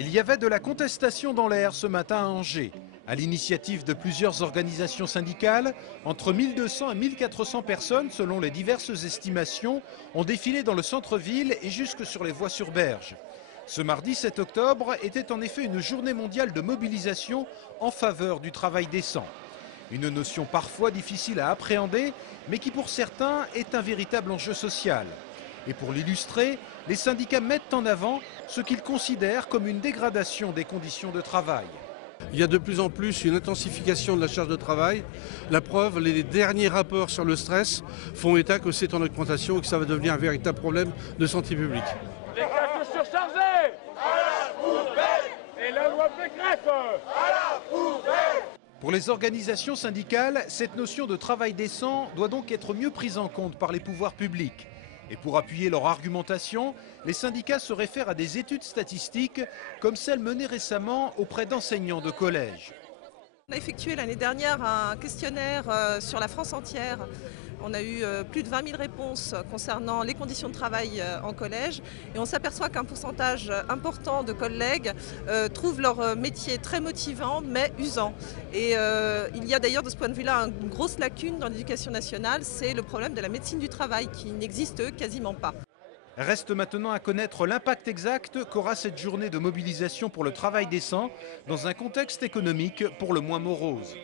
Il y avait de la contestation dans l'air ce matin à Angers. À l'initiative de plusieurs organisations syndicales, entre 1200 et 1400 personnes, selon les diverses estimations, ont défilé dans le centre-ville et jusque sur les voies sur berge. Ce mardi 7 octobre était en effet une journée mondiale de mobilisation en faveur du travail décent. Une notion parfois difficile à appréhender, mais qui pour certains est un véritable enjeu social. Et pour l'illustrer, les syndicats mettent en avant ce qu'ils considèrent comme une dégradation des conditions de travail. Il y a de plus en plus une intensification de la charge de travail. La preuve, les derniers rapports sur le stress font état que c'est en augmentation et que ça va devenir un véritable problème de santé publique. Les classes surchargées à la poubelle. Et la loi Pécresse à la poubelle. Pour les organisations syndicales, cette notion de travail décent doit donc être mieux prise en compte par les pouvoirs publics. Et pour appuyer leur argumentation, les syndicats se réfèrent à des études statistiques comme celle menée récemment auprès d'enseignants de collège. On a effectué l'année dernière un questionnaire sur la France entière. On a eu plus de 20 000 réponses concernant les conditions de travail en collège et on s'aperçoit qu'un pourcentage important de collègues trouvent leur métier très motivant mais usant. Et il y a d'ailleurs de ce point de vue-là une grosse lacune dans l'éducation nationale, c'est le problème de la médecine du travail qui n'existe quasiment pas. Reste maintenant à connaître l'impact exact qu'aura cette journée de mobilisation pour le travail décent dans un contexte économique pour le moins morose.